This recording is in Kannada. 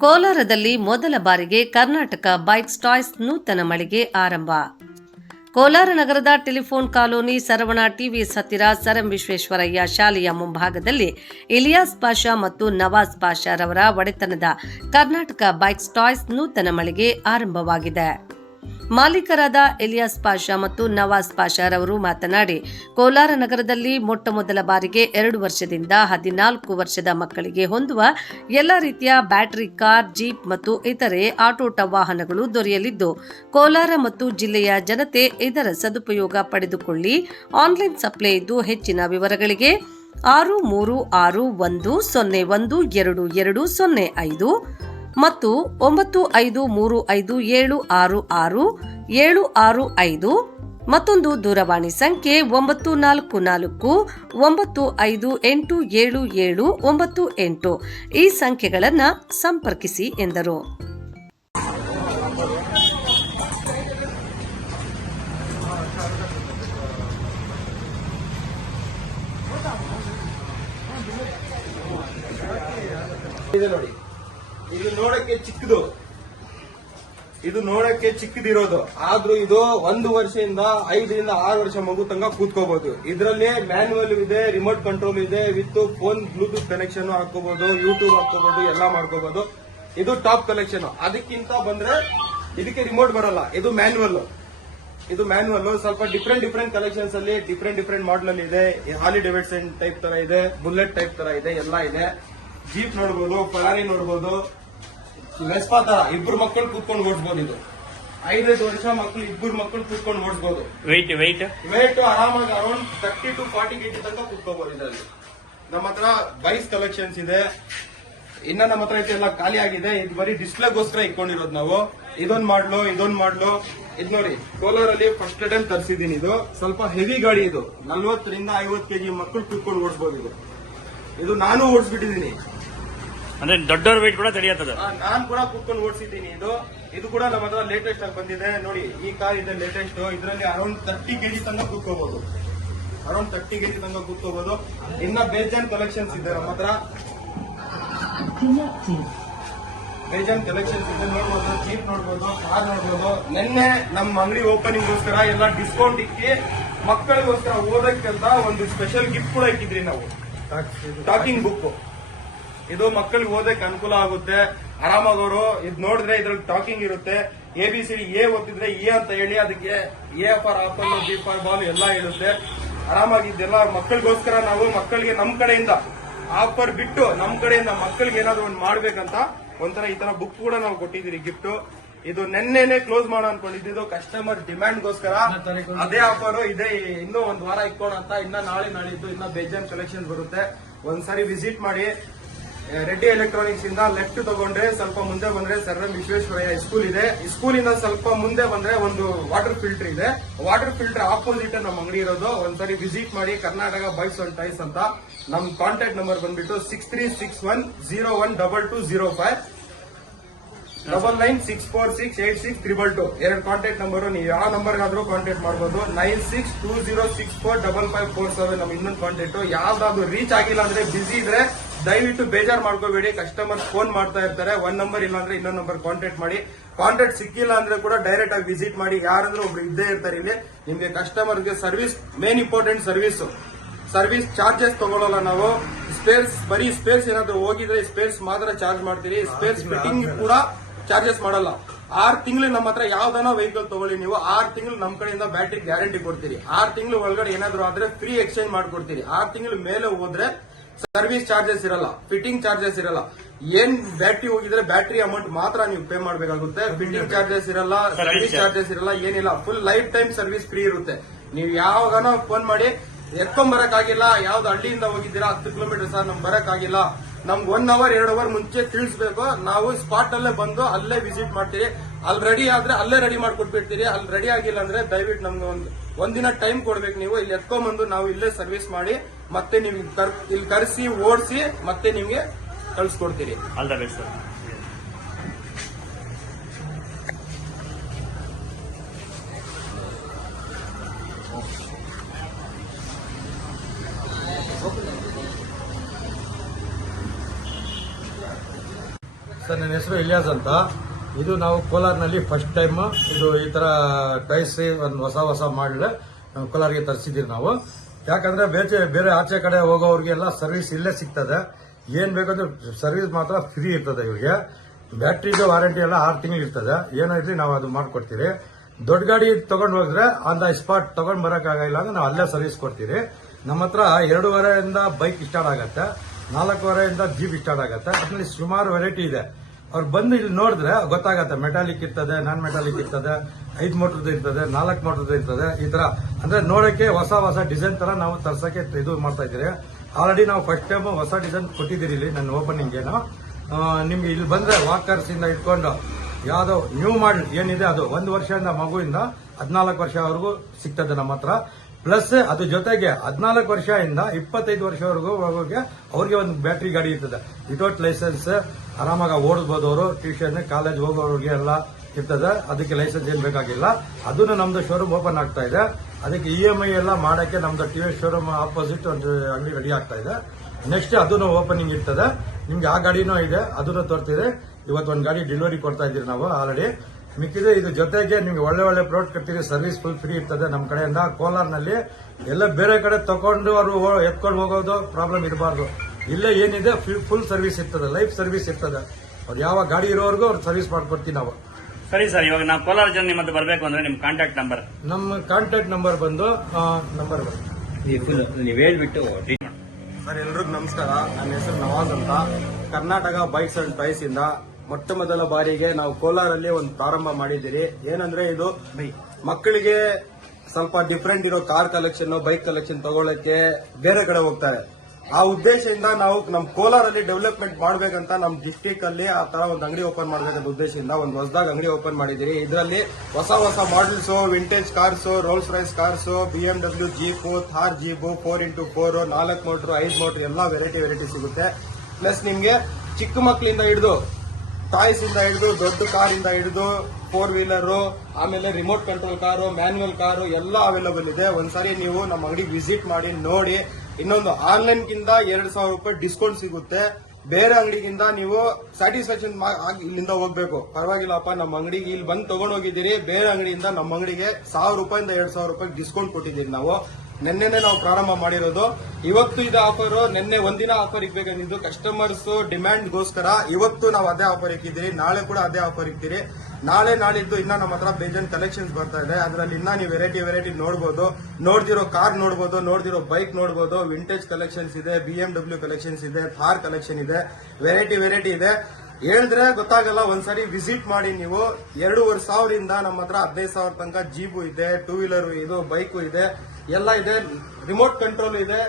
ಕೋಲಾರದಲ್ಲಿ ಮೊದಲ ಬಾರಿಗೆ ಕರ್ನಾಟಕ ಬೈಕ್ಸ್ ಟಾಯ್ಸ್ ನೂತನ ಮಳಿಗೆ ಆರಂಭ. ಕೋಲಾರ ನಗರದ ಟೆಲಿಫೋನ್ ಕಾಲೋನಿ ಸರವಣ ಟಿವಿಎಸ್ ಹತ್ತಿರ ಸರಂ ವಿಶ್ವೇಶ್ವರಯ್ಯ ಶಾಲೆಯ ಮುಂಭಾಗದಲ್ಲಿ ಇಲಿಯಾಸ್ ಪಾಷಾ ಮತ್ತು ನವಾಜ್ ಪಾಷಾರವರ ಒಡೆತನದ ಕರ್ನಾಟಕ ಬೈಕ್ ಟಾಯ್ಸ್ ನೂತನ ಮಳಿಗೆ ಆರಂಭವಾಗಿದೆ. ಮಾಲೀಕರಾದ ಎಲಿಯಾಸ್ ಪಾಷಾ ಮತ್ತು ನವಾಜ್ ಪಾಷಾರವರು ಮಾತನಾಡಿ, ಕೋಲಾರ ನಗರದಲ್ಲಿ ಮೊಟ್ಟ ಮೊದಲ ಬಾರಿಗೆ ಎರಡು ವರ್ಷದಿಂದ ಹದಿನಾಲ್ಕು ವರ್ಷದ ಮಕ್ಕಳಿಗೆ ಹೊಂದುವ ಎಲ್ಲ ರೀತಿಯ ಬ್ಯಾಟರಿ ಕಾರ್, ಜೀಪ್ ಮತ್ತು ಇತರೆ ಆಟೋಟ ವಾಹನಗಳು ದೊರೆಯಲಿದ್ದು, ಕೋಲಾರ ಮತ್ತು ಜಿಲ್ಲೆಯ ಜನತೆ ಇದರ ಸದುಪಯೋಗ ಪಡೆದುಕೊಳ್ಳಿ. ಆನ್ಲೈನ್ ಸಪ್ಲೈ ಇದ್ದು ಹೆಚ್ಚಿನ ವಿವರಗಳಿಗೆ ಆರು ಮೂರು ಆರು ಒಂದು ಸೊನ್ನೆ ಒಂದು ಎರಡು ಎರಡು ಸೊನ್ನೆ ಐದು ಮತ್ತು ಒಂಬತ್ತು ಐದು ಮೂರು ಐದು ಏಳು ಆರು ಆರು ಏಳು ಆರು ಐದು. ಮತ್ತೊಂದು ದೂರವಾಣಿ ಸಂಖ್ಯೆ ಒಂಬತ್ತು ನಾಲ್ಕು ನಾಲ್ಕು ಒಂಬತ್ತು ಐದು ಎಂಟು ಏಳು ಏಳು ಒಂಬತ್ತು ಎಂಟು. ಈ ಸಂಖ್ಯೆಗಳನ್ನು ಸಂಪರ್ಕಿಸಿ ಎಂದರು. ನೋಡಿ. ಇದು ನೋಡಕ್ಕೆ ಚಿಕ್ಕದು. ಇದು ನೋಡಕ್ಕೆ ಚಿಕ್ಕದಿರೋದು. ಆದ್ರೂ ಇದು ಒಂದು ವರ್ಷದಿಂದ ಐದರಿಂದ ಆರು ವರ್ಷ ಮಗು ತನಕ ಕೂತ್ಕೋಬಹುದು ಇದರಲ್ಲಿ ಮ್ಯಾನ್ಯುವಲ್ ಇದೆ ರಿಮೋಟ್ ಕಂಟ್ರೋಲ್ ಇದೆ, ವಿತ್ ಫೋನ್ ಬ್ಲೂಟೂತ್ ಕನೆಕ್ಷನ್ ಹಾಕೋಬಹುದು ಯೂಟ್ಯೂಬ್ ಹಾಕೋಬಹುದು ಎಲ್ಲ ಮಾಡ್ಕೋಬಹುದು ಇದು ಟಾಪ್ ಕಲೆಕ್ಷನ್ ಅದಕ್ಕಿಂತ ಬಂದ್ರೆ ಇದಕ್ಕೆ ರಿಮೋಟ್ ಬರಲ್ಲ. ಇದು ಮ್ಯಾನ್ಯುವಲ್ ಇದು ಮ್ಯಾನ್ಯುವಲ್ ಸ್ವಲ್ಪ ಡಿಫ್ರೆಂಟ್ ಡಿಫ್ರೆಂಟ್ ಕಲೆಕ್ಷನ್ಸ್ ಅಲ್ಲಿ ಡಿಫ್ರೆಂಟ್ ಡಿಫ್ರೆಂಟ್ ಮಾಡಲ್ ಅಲ್ಲಿ ಇದೆ. ಹಾಲಿ ಡೇವಿಡ್ಸನ್ ಟೈಪ್ ತರ ಇದೆ ಬುಲೆಟ್ ಟೈಪ್ ತರ ಇದೆ, ಎಲ್ಲ ಇದೆ. ಜೀಪ್ ನೋಡ್ಬೋದು ಫರಾರಿ ನೋಡ್ಬೋದು. ವೆಸ್ಪಾ ತರ ಇಬ್ರು ಮಕ್ಕಳು ಕೂತ್ಕೊಂಡು ಓಡಿಸಬಹುದು ಇದು. ಐದೈದು ವರ್ಷ ಮಕ್ಕಳು ಇಬ್ಬರು ಮಕ್ಕಳು ಕೂತ್ಕೊಂಡು ಓಡಿಸಬಹುದು ವೆಯ್ಟ್ ವೆಯ್ಟ್ ವೆಯ್ಟ್ ಆರಾಮಾಗಿ around thirty two forty K ತನಕ ಕೂತ್ಕೋಬಹುದು ಇದರಲ್ಲಿ. ನಮ್ಮ ಹತ್ರ ಬೈಸ್ ಕಲೆಕ್ಷನ್ಸ್ ಇದೆ. ಇನ್ನ ನಮ್ಮ ಹತ್ರ ಇದೆಲ್ಲ ಎಲ್ಲ ಖಾಲಿ ಆಗಿದೆ. ಇದು ಬರೀ ಡಿಸ್ಪ್ಲೇಗೋಸ್ಕರ ಇಟ್ಕೊಂಡಿರೋದು ನಾವು. ಇದೊಂದ್ ಮಾಡ್ಲು ಇದೊಂದ್ ಮಾಡ್ಲು. ಇದು ನೋಡಿ ಕೋಲಾರಲ್ಲಿ ಫಸ್ಟ್ ಟೈಮ್ ತರಿಸಿದೀನಿ ಇದು. ಸ್ವಲ್ಪ ಹೆವಿ ಗಾಡಿ ಇದು. ನಲ್ವತ್ತರಿಂದ ಐವತ್ತು ಕೆಜಿ ಮಕ್ಕಳು ಕೂತ್ಕೊಂಡು ಓಡಿಸಬಹುದು ಇದು. ಇದು ನಾನು ಓಡಿಸ್ಬಿಟ್ಟಿದೀನಿ ಅಂದ್ರೆ ದೊಡ್ಡವ್ರ ವೇಟ್ ಕೂಡ ತಡೆಯತ್ತದ. ನಾನ್ ಕೂಡ ಕೂತ್ಕೊಂಡು ಓಡಿಸಿದ್ದೀನಿ. ಇದು ಇದು ಕೂಡ ನಮ್ಮ ಹತ್ರ ಲೇಟೆಸ್ಟ್ ಆಗಿ ಬಂದಿದೆ. ನೋಡಿ ಈ ಕಾರ್ ಇದೆ ಲೇಟೆಸ್ಟ್ ಇದರಲ್ಲಿ ಅರೌಂಡ್ ತರ್ಟಿ ಕೆಜಿ ತನಕ ಕೂತ್ಕೋಬಹುದು ಅರೌಂಡ್ ತರ್ಟಿ ಕೆಜಿ ತನಕ ಕೂತ್ಕೋಬಹುದು ಇನ್ನ ಬೇಜಾನ್ ಕಲೆಕ್ಷನ್ಸ್ ಇದೆ ನಮ್ಮ ಹತ್ರ. ಬೇಜಾನ್ ಕಲೆಕ್ಷನ್ಸ್ ಇದೆ. ನೋಡ್ಬೋದು ಚೀಪ್ ನೋಡ್ಬೋದು ಕಾರ್ ನೋಡ್ಬೋದು. ನಿನ್ನೆ ನಮ್ಮ ಅಂಗಡಿ ಓಪನಿಂಗ್ ಗೋಸ್ಕರ ಎಲ್ಲ ಡಿಸ್ಕೌಂಟ್ ಇಕ್ಕಿ ಮಕ್ಕಳಿಗೋಸ್ಕರ ಅಂತ ಒಂದು ಸ್ಪೆಷಲ್ ಗಿಫ್ಟ್ ಕೂಡ ಇಕ್ಕಿದ್ರಿ ನಾವು. ಟಾಕಿಂಗ್ ಬುಕ್ ಇದು ಮಕ್ಕಳಿಗೆ ಓದಕ್ಕೆ ಅನುಕೂಲ ಆಗುತ್ತೆ. ಆರಾಮಾಗೋರು ಇದು ನೋಡಿದ್ರೆ ಇದ್ರಲ್ಲಿ ಟಾಕಿಂಗ್ ಇರುತ್ತೆ. ಎ ಬಿ ಸಿ ಎ ಓದಿದ್ರೆ ಎ ಅಂತ ಹೇಳಿ ಅದಕ್ಕೆ A for apple B for ball ಎಲ್ಲ ಇರುತ್ತೆ. ಆರಾಮಾಗಿ ಇದೆಲ್ಲ ಮಕ್ಕಳಿಗೋಸ್ಕರ ನಾವು ಮಕ್ಕಳಿಗೆ ನಮ್ಮ ಕಡೆಯಿಂದ ಆಫರ್ ಬಿಟ್ಟು ನಮ್ಮ ಕಡೆಯಿಂದ ಮಕ್ಕಳಿಗೆ ಏನಾದ್ರು ಒಂದು ಮಾಡ್ಬೇಕಂತ ಒಂಥರ ಈ ತರ ಬುಕ್ ಕೂಡ ನಾವು ಕೊಟ್ಟಿದ್ದೀರಿ ಗಿಫ್ಟ್ ಇದು ನಿನ್ನೆನೆ ಕ್ಲೋಸ್ ಮಾಡೋ ಅನ್ಕೊಂಡಿದ್ದು. ಕಸ್ಟಮರ್ ಡಿಮ್ಯಾಂಡ್ ಗೋಸ್ಕರ ಅದೇ ಆಫರ್ ಇದೆ ಇನ್ನೂ ಒಂದ್ ವಾರ ಇಟ್ಕೋಣ ಅಂತ ಇನ್ನ ನಾಳೆ ನಾಳಿದ್ದು ಇನ್ನ ಬೇಜಾನ್ ಕಲೆಕ್ಷನ್ ಬರುತ್ತೆ. ಒಂದ್ಸರಿ ವಿಸಿಟ್ ಮಾಡಿ. ರೆಡ್ಡಿ ಎಲೆಕ್ಟ್ರಾನಿಕ್ಸ್ ಇಂದ ಲೆಫ್ಟ್ ತಗೊಂಡ್ರೆ ಸ್ವಲ್ಪ ಮುಂದೆ ಬಂದ್ರೆ ಸರ್ ಎಂ ವಿಶ್ವೇಶ್ವರಯ್ಯ ಸ್ಕೂಲ್ ಇದೆ. ಈ ಸ್ಕೂಲಿಂದ ಸ್ವಲ್ಪ ಮುಂದೆ ಬಂದ್ರೆ ಒಂದು ವಾಟರ್ ಫಿಲ್ಟರ್ ಇದೆ. ವಾಟರ್ ಫಿಲ್ಟರ್ ಆಪೋಸಿಟ್ ನಮ್ಮ ಅಂಗಡಿ ಇರೋದು. ಒಂದ್ಸರಿ ವಿಸಿಟ್ ಮಾಡಿ ಕರ್ನಾಟಕ ಬೈಕ್ಸ್ ಅಂಡ್ ಟೈಸ್ ಅಂತ. ನಮ್ ಕಾಂಟ್ಯಾಕ್ಟ್ ನಂಬರ್ ಬಂದ್ಬಿಟ್ಟು six three six one zero one double two zero five double nine six four six eight six triple two ಎರಡು ಕಾಂಟ್ಯಾಕ್ಟ್ ನಂಬರ್ ನೀವು ಯಾವ ನಂಬರ್ಗಾದ್ರೂ ಕಾಂಟ್ಯಾಕ್ಟ್ ಮಾಡಬಹುದು nine six two zero six four double five four seven ನಮ್ಮ ಇನ್ನೊಂದು ಕಾಂಟ್ಯಾಕ್ಟ್ ಯಾವ್ದಾದ್ರು ರೀಚ್ ಆಗಿಲ್ಲ ಅಂದ್ರೆ ಬಿಸಿ ಇದ್ರೆ ದಯವಿಟ್ಟು ಬೇಜಾರ್ ಮಾಡ್ಕೋಬೇಡಿ. ಕಸ್ಟಮರ್ ಫೋನ್ ಮಾಡ್ತಾ ಇರ್ತಾರೆ. ಒನ್ ನಂಬರ್ ಇಲ್ಲ ಅಂದ್ರೆ ಇನ್ನೊಂದು ನಂಬರ್ ಕಾಂಟ್ಯಾಕ್ಟ್ ಮಾಡಿ. ಕಾಂಟ್ಯಾಕ್ಟ್ ಸಿಕ್ಕಿಲ್ಲ ಅಂದ್ರೆ ಕೂಡ ಡೈರೆಕ್ಟ್ ಆಗಿ ವಿಸಿಟ್ ಮಾಡಿ. ಯಾರಾದ್ರೂ ಒಬ್ರು ಇದ್ದೇ ಇರ್ತಾರೆ ಇಲ್ಲಿ. ನಿಮ್ಗೆ ಕಸ್ಟಮರ್ಗೆ service main important service service charges ತಗೊಳ್ಳಲ್ಲ ನಾವು. ಸ್ಪೇರ್ಸ್ ಬರೀ ಸ್ಪೇರ್ಸ್ ಏನಾದ್ರು ಹೋಗಿದ್ರೆ ಸ್ಪೇರ್ಸ್ ಮಾತ್ರ ಚಾರ್ಜ್ ಮಾಡ್ತೀರಿ. ಸ್ಪೇರ್ಸ್ ಫಿಟ್ಟಿಂಗ್ ಕೂಡ ಚಾರ್ಜಸ್ ಮಾಡಲ್ಲ. ಆರು ತಿಂಗಳು ನಮ್ಮ ಹತ್ರ ಯಾವ್ದಾನ ವೆಹಿಕಲ್ ತಗೊಳ್ಳಿ ನೀವು ಆರು ತಿಂಗಳು ನಮ್ಮ ಕಡೆಯಿಂದ ಬ್ಯಾಟ್ರಿ ಗ್ಯಾರಂಟಿ ಕೊಡ್ತೀರಿ. ಆರು ತಿಂಗಳು ಒಳಗಡೆ ಏನಾದ್ರು ಆದ್ರೆ ಫ್ರೀ ಎಕ್ಸ್ಚೇಂಜ್ ಮಾಡ್ಕೊಡ್ತೀರಿ. ಆರು ತಿಂಗಳು ಮೇಲೆ ಹೋದ್ರೆ ಸರ್ವಿಸ್ ಚಾರ್ಜಸ್ ಇರಲ್ಲ ಫಿಟ್ಟಿಂಗ್ ಚಾರ್ಜಸ್ ಇರಲ್ಲ. ಏನ್ ಬ್ಯಾಟ್ರಿ ಹೋಗಿದ್ರೆ ಬ್ಯಾಟ್ರಿ ಅಮೌಂಟ್ ಮಾತ್ರ ನೀವು ಪೇ ಮಾಡಬೇಕಾಗುತ್ತೆ. ಫಿಟ್ಟಿಂಗ್ ಚಾರ್ಜಸ್ ಇರಲ್ಲ ಸರ್ವಿಸ್ ಚಾರ್ಜಸ್ ಇರಲ್ಲ ಏನಿಲ್ಲ. Full lifetime service free ಇರುತ್ತೆ. ನೀವು ಯಾವಾಗನೋ ಫೋನ್ ಮಾಡಿ ಎತ್ಕೊಂಡ್ ಬರಕ್ಕಾಗಿಲ್ಲ ಯಾವ್ದು ಹಳ್ಳಿಯಿಂದ ಹೋಗಿದ್ದೀರಾ ಹತ್ತು ಕಿಲೋಮೀಟರ್ ಸರ್ ನಮ್ಗೆ ಬರಕ್ಕಾಗಿಲ್ಲ. ನಮ್ಗೆ ಒನ್ ಅವರ್ ಎರಡು ಅವರ್ ಮುಂಚೆ ತಿಳಿಸ್ಬೇಕು. ನಾವು ಸ್ಪಾಟ್ ಅಲ್ಲೇ ಬಂದು ಅಲ್ಲೇ ವಿಸಿಟ್ ಮಾಡ್ತೀವಿ ಅಲ್ಲಿ ರೆಡಿ ಆದ್ರೆ ಅಲ್ಲೇ ರೆಡಿ ಮಾಡ್ಕೊಟ್ಬಿಡ್ತೀರಿ. ಅಲ್ಲಿ ರೆಡಿ ಆಗಿಲ್ಲ ಅಂದ್ರೆ ದಯವಿಟ್ಟು ನಮ್ಗೆ ಒಂದು ಒಂದಿನ ಟೈಮ್ ಕೊಡ್ಬೇಕು ನೀವು. ಇಲ್ಲಿ ಎತ್ಕೊಂಡ್ಬಂದು ನಾವು ಇಲ್ಲೇ ಸರ್ವಿಸ್ ಮಾಡಿ, ಮತ್ತೆ ನೀವು ಇಲ್ಲಿ ಕರೆಸಿ, ಓಡಿಸಿ, ಮತ್ತೆ ನಿಮ್ಗೆ ಕಳ್ಸಿಕೊಡ್ತೀರಿ. ಆಲ್ ದ ಬೆಸ್ಟ್ ಸರ್, ನನ್ನ ಹೆಸರು ಇಲಿಯಾಸ್ ಅಂತ. ಇದು ನಾವು ಕೋಲಾರ್ನಲ್ಲಿ ಫಸ್ಟ್ ಟೈಮ್ ಇದು ಈ ತರ ಕೈಸಿ ಒಂದು ಹೊಸ ಹೊಸ ಮಾಡಲ್ ಕೋಲಾರ್ಗೆ ತರಿಸಿದ್ದೀವಿ ನಾವು. ಯಾಕಂದ್ರೆ ಬೇರೆ ಬೇರೆ ಆಚೆ ಕಡೆ ಹೋಗೋರಿಗೆಲ್ಲ ಸರ್ವಿಸ್ ಇಲ್ಲೇ ಸಿಗ್ತದೆ. ಏನ್ ಬೇಕಂದ್ರೆ ಸರ್ವಿಸ್ ಮಾತ್ರ ಫ್ರೀ ಇರ್ತದೆ ಇವರಿಗೆ. ಬ್ಯಾಟ್ರಿದು ವಾರಂಟಿ ಎಲ್ಲ ಆರು ತಿಂಗಳು ಇರ್ತದೆ. ಏನೋ ನಾವು ಅದು ಮಾಡಿಕೊಡ್ತೀರಿ. ದೊಡ್ಡ ಗಾಡಿ ತಗೊಂಡು ಹೋದ್ರೆ ಆನ್ ದ ಸ್ಪಾಟ್ ತಗೊಂಡ್ ಬರೋಕ್ಕಾಗಲ್ಲ ಅಂದ್ರೆ ನಾವು ಅಲ್ಲೇ ಸರ್ವಿಸ್ ಕೊಡ್ತೀರಿ. ನಮ್ಮ ಹತ್ರ ಎರಡೂವರೆಯಿಂದ ಬೈಕ್ ಸ್ಟಾರ್ಟ್ ಆಗತ್ತೆ. ನಾಲ್ಕೂವರೆಯಿಂದ ಜೀಪ್ ಸ್ಟಾರ್ಟ್ ಆಗುತ್ತೆ. ಅದರಲ್ಲಿ ಸುಮಾರು ವೆರೈಟಿ ಇದೆ. ಅವ್ರು ಬಂದು ಇಲ್ಲಿ ನೋಡಿದ್ರೆ ಗೊತ್ತಾಗತ್ತೆ. ಮೆಟಾಲಿಕ್ ಇರ್ತದೆ ನಾನ್ ಮೆಟಾಲಿಕ್ ಇರ್ತದೆ, ಐದು ಮೋಟರ್ದು ಇರ್ತದೆ, ನಾಲ್ಕು ಮೋಟರ್ದು ಇರ್ತದೆ, ಈ ತರ. ಅಂದ್ರೆ ನೋಡಕ್ಕೆ ಹೊಸ ಹೊಸ ಡಿಸೈನ್ ತರ ನಾವು ತರ್ಸಕ್ಕೆ ಇದು ಮಾಡ್ತಾ ಇದ್ದೀರಿ. ಆಲ್ರೆಡಿ ನಾವು ಫಸ್ಟ್ ಟೈಮ್ ಹೊಸ ಡಿಸೈನ್ ಕೊಟ್ಟಿದ್ದೀರಿ ಇಲ್ಲಿ, ನನ್ನ ಓಪನಿಂಗ್ ಏನು. ನಿಮ್ಗೆ ಇಲ್ಲಿ ಬಂದ್ರೆ ವಾಕರ್ಸ್ ಇಂದ ಇಟ್ಕೊಂಡು ಯಾವ್ದೋ ನ್ಯೂ ಮಾಡಲ್ ಏನಿದೆ, ಅದು ಒಂದು ವರ್ಷದಿಂದ ಮಗುವಿಂದ ಹದಿನಾಲ್ಕು ವರ್ಷವರೆಗೂ ಸಿಗ್ತದೆ ನಮ್ಮ ಹತ್ರ. ಪ್ಲಸ್ ಅದ್ರ ಜೊತೆಗೆ ಹದಿನಾಲ್ಕು ವರ್ಷದಿಂದ ಇಪ್ಪತ್ತೈದು ವರ್ಷವರೆಗೂ ಅವ್ರಿಗೆ ಒಂದು ಬ್ಯಾಟ್ರಿ ಗಾಡಿ ಇರ್ತದೆ. ವಿತೌಟ್ ಲೈಸೆನ್ಸ್, ಆರಾಮಾಗಿ ಓಡಿಸ್ಬೋದು ಅವರು, ಟ್ಯೂಷನ್, ಕಾಲೇಜ್ ಹೋಗೋರಿಗೆ ಎಲ್ಲ ಇರ್ತದೆ. ಅದಕ್ಕೆ ಲೈಸೆನ್ಸ್ ಏನ್ ಬೇಕಾಗಿಲ್ಲ. ಅದನ್ನು ನಮ್ದು ಶೋರೂಮ್ ಓಪನ್ ಆಗ್ತಾ ಇದೆ. ಅದಕ್ಕೆ ಇ ಎಂ ಐ ಎಲ್ಲ ಮಾಡೋಕ್ಕೆ ನಮ್ದು ಟಿ ವಿ ಶೋರೂಮ್ ಆಪೋಸಿಟ್ ಒಂದು ಅಂಗಡಿ ರೆಡಿ ಆಗ್ತಾ ಇದೆ. ನೆಕ್ಸ್ಟ್ ಅದನ್ನು ಓಪನಿಂಗ್ ಇರ್ತದೆ. ನಿಮ್ಗೆ ಆ ಗಾಡಿನೂ ಇದೆ. ಅದನ್ನು ತೋರ್ತಿದೆ. ಇವತ್ತು ಒಂದು ಗಾಡಿ ಡೆಲಿವರಿ ಕೊಡ್ತಾ ಇದ್ದೀರಿ ನಾವು ಆಲ್ರೆಡಿ ಮಿಕ್ಕಿದೆ. ಇದು ಜೊತೆಗೆ ನಿಮ್ಗೆ ಒಳ್ಳೆ ಒಳ್ಳೆ ಪ್ರಾಡಕ್ಟ್ ಕೊಡ್ತೀವಿ. ಸರ್ವಿಸ್ ಫುಲ್ ಫ್ರೀ ಇರ್ತದೆ ನಮ್ಮ ಕಡೆಯಿಂದ. ಕೋಲಾರ್ನಲ್ಲಿ ಎಲ್ಲ ಬೇರೆ ಕಡೆ ತಗೊಂಡು ಅವರು ಎತ್ಕೊಂಡು ಹೋಗೋದು ಪ್ರಾಬ್ಲಮ್ ಇರಬಾರ್ದು. ಇಲ್ಲೇ ಏನಿದೆ ಫುಲ್ ಸರ್ವಿಸ್ ಇರ್ತದೆ. ಲೈಫ್ ಸರ್ವಿಸ್ ಇರ್ತದೆ. ಅವ್ರು ಯಾವ ಗಾಡಿ ಇರೋವರೆಗೂ ಅವ್ರು ಸರ್ವಿಸ್ ಮಾಡ್ಕೊಡ್ತೀವಿ ನಾವು. ಸರಿ ಸರ್ ಇವಾಗ ನಾವು ಕೋಲಾರ ಜನ ನಿಮ್ಮ ಹತ್ರ ಬರಬೇಕು ಅಂದ್ರೆ ನಿಮ್ ಕಾಂಟ್ಯಾಕ್ಟ್ ನಂಬರ್ ನಮ್ಮ ಕಾಂಟ್ಯಾಕ್ಟ್ ನಂಬರ್ ಬಂದು ನಂಬರ್ ಬಂದು. ನೀವು ಹೇಳ್ಬಿಟ್ಟು ಸರ್ ಎಲ್ರಿಗೂ ನಮಸ್ಕಾರ. ನನ್ನ ಹೆಸರು ನವಾಜ್ ಅಂತ. ಕರ್ನಾಟಕ ಬೈಕ್ಸ್ ಅಂಡ್ ಟೈಸ್ ಇಂದ ಮೊಟ್ಟ ಮೊದಲ ಬಾರಿಗೆ ನಾವು ಕೋಲಾರಲ್ಲಿ ಒಂದು ಪ್ರಾರಂಭ ಮಾಡಿದ್ದೀರಿ. ಏನಂದ್ರೆ ಇದು ಮಕ್ಕಳಿಗೆ ಸ್ವಲ್ಪ ಡಿಫ್ರೆಂಟ್ ಇರೋ ಕಾರ್ ಕಲೆಕ್ಷನ್ ಬೈಕ್ ಕಲೆಕ್ಷನ್ ತಗೊಳ್ಳಕ್ಕೆ ಬೇರೆ ಕಡೆ ಹೋಗ್ತಾರೆ. ಆ ಉದ್ದೇಶದಿಂದ ನಾವು ನಮ್ಮ ಕೋಲಾರಲ್ಲಿ ಡೆವಲಪ್ಮೆಂಟ್ ಮಾಡ್ಬೇಕಂತ ನಮ್ಮ ಡಿಸ್ಟಿಕ್ ಅಲ್ಲಿ ಆ ತರ ಒಂದು ಅಂಗಡಿ ಓಪನ್ ಮಾಡ್ಬೇಕಂತ ಉದ್ದೇಶದಿಂದ ಒಂದು ಹೊಸದಾಗ ಅಂಗಡಿ ಓಪನ್ ಮಾಡಿದಿರಿ ಇದರಲ್ಲಿ ಹೊಸ ಹೊಸ models vintage cars Rolls Royce cars B M W jeep Thar jeep four into four ನಾಲ್ಕು ಮೋಟರ್ ಐದು ಮೋಟರ್ ಎಲ್ಲ ವೆರೈಟಿ ವೆರೈಟಿ ಸಿಗುತ್ತೆ. ಪ್ಲಸ್ ನಿಮ್ಗೆ ಚಿಕ್ಕ ಮಕ್ಕಳಿಂದ ಹಿಡಿದು ಟಾಯ್ಸ್ ಇಂದ ಹಿಡಿದು ದೊಡ್ಡ ಕಾರ್ ಇಂದ ಹಿಡಿದು ಫೋರ್ ವೀಲರ್ ಆಮೇಲೆ remote control car manual car ಎಲ್ಲ ಅವೈಲಬಲ್ ಇದೆ. ಒಂದ್ಸರಿ ನೀವು ನಮ್ಮ ಅಂಗಡಿಗೆ ವಿಸಿಟ್ ಮಾಡಿ, ನೋಡಿ. ಇನ್ನೊಂದು ಆನ್ಲೈನ್ ಎರಡು ಸಾವಿರ ರೂಪಾಯಿ ಡಿಸ್ಕೌಂಟ್ ಸಿಗುತ್ತೆ. ಬೇರೆ ಅಂಗಡಿಗಿಂತ ನೀವು ಸ್ಯಾಟಿಸ್ಫ್ಯಾಕ್ಷನ್ ಇಲ್ಲಿಂದ ಹೋಗ್ಬೇಕು. ಪರವಾಗಿಲ್ಲಪ್ಪ, ನಮ್ಮ ಅಂಗಡಿಗೆ ಇಲ್ಲಿ ಬಂದು ತಗೊಂಡೋಗಿದ್ದೀರಿ ಬೇರೆ ಅಂಗಡಿಯಿಂದ ನಮ್ಮ ಅಂಗಡಿಗೆ ಸಾವಿರ ರೂಪಾಯಿಂದ ಎರಡ್ ಸಾವಿರ ರೂಪಾಯಿ ಡಿಸ್ಕೌಂಟ್ ಕೊಟ್ಟಿದ್ದೀರಿ ನಾವು. ನಿನ್ನೆನೆ ನಾವು ಪ್ರಾರಂಭ ಮಾಡಿರೋದು. ಇವತ್ತು ಇದು ಆಫರ್ ನಿನ್ನೆ ಒಂದಿನ ಆಫರ್ ಇಕ್ಬೇಕಂದಿದ್ದು ಕಸ್ಟಮರ್ಸ್ ಡಿಮ್ಯಾಂಡ್ಗೋಸ್ಕರ ಇವತ್ತು ನಾವು ಅದೇ ಆಫರ್ ಇಕ್ಕಿದ್ದೀರಿ. ನಾಳೆ ಕೂಡ ಅದೇ ಆಫರ್ ಇಕ್ತೀರಿ. ನಾಳೆ, ನಾಳಿದ್ದು ಇನ್ನ ನಮ್ಮ ಹತ್ರ ಬೇಜನ್ ಕಲೆಕ್ಷನ್ಸ್ ಬರ್ತಾ ಇದೆ. ಅದರಲ್ಲಿ ಇನ್ನ ನೀವು ವೆರೈಟಿ ವೆರೈಟಿ ನೋಡ್ಬೋದು. ನೋಡ್ದಿರೋ ಕಾರ್ ನೋಡ್ಬೋದು, ನೋಡ್ದಿರೋ ಬೈಕ್ ನೋಡ್ಬೋದು. ವಿಂಟೇಜ್ ಕಲೆಕ್ಷನ್ಸ್ ಇದೆ ಬಿ ಎಂ ಡಬ್ಲ್ಯೂ ಕಲೆಕ್ಷನ್ಸ್ ಇದೆ ಥಾರ್ ಕಲೆಕ್ಷನ್ ಇದೆ. ವೆರೈಟಿ ವೆರೈಟಿ ಇದೆ. ಹೇಳಿದ್ರೆ ಗೊತ್ತಾಗಲ್ಲ, ಒಂದ್ಸರಿ ವಿಸಿಟ್ ಮಾಡಿ ನೀವು. ಎರಡೂವರೆ ಸಾವಿರದಿಂದ ನಮ್ಮ ಹತ್ರ ಹದಿನೈದು ಸಾವಿರ ತನಕ ಜೀಪು ಇದೆ ಟೂ ವೀಲರು ಇದು ಬೈಕು ಇದೆ. ಎಲ್ಲ ಇದೆ. ರಿಮೋಟ್ ಕಂಟ್ರೋಲ್ ಇದೆ.